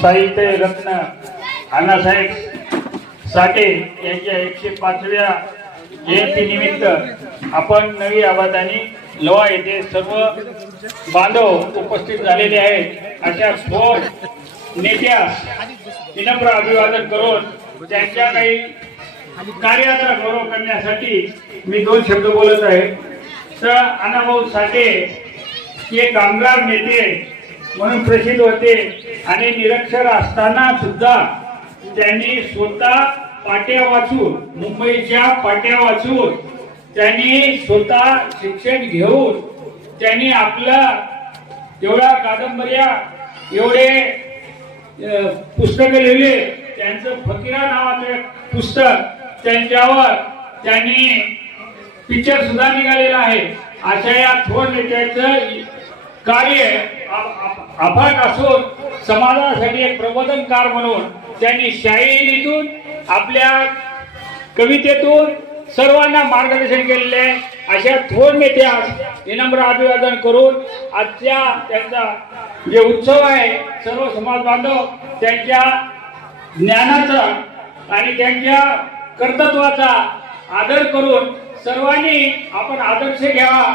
साहित्य रत्न अण्णासाहेब साठे यांच्या एकशे पाचव्या जयंती निमित्त आपण नवी आबादानी लोहा येथे सर्व बांधव उपस्थित झालेले आहेत. अशा थोर नेत्या विनम्र अभिवादन करून त्यांच्या काही कार्याचा गौरव करण्यासाठी मी दोन शब्द बोलत आहे. तर अण्णाभाऊ साठे हे कामगार नेते म्हणून प्रसिद्ध होते. आणि निरक्षर असताना सुद्धा त्यांनी स्वतः पाट्या वाचून मुंबईच्या पाट्या वाचून त्यांनी स्वतः शिक्षण घेऊन त्यांनी आपला एवढ्या कादंबऱ्या एवढे पुस्तकं लिहिले. त्यांचं फकीरा नावाचं पुस्तक त्यांच्यावर त्यांनी पिक्चर सुद्धा निघालेला आहे. अशा या थोर नेत्याचं कार्य आ- असून समाजासाठी एक प्रबोधनकार म्हणून त्यांनी शाहिरीतून आपल्या कवितेतून सर्वांना मार्गदर्शन केलेले आहे. अशा थोर नेत्यास विनम्र अभिवादन करून आजच्या त्यांचा जे उत्सव आहे सर्व समाज बांधव त्यांच्या ज्ञानाचा आणि त्यांच्या कर्तृत्वाचा आदर करून सर्वांनी आपण आदर्श घ्यावा.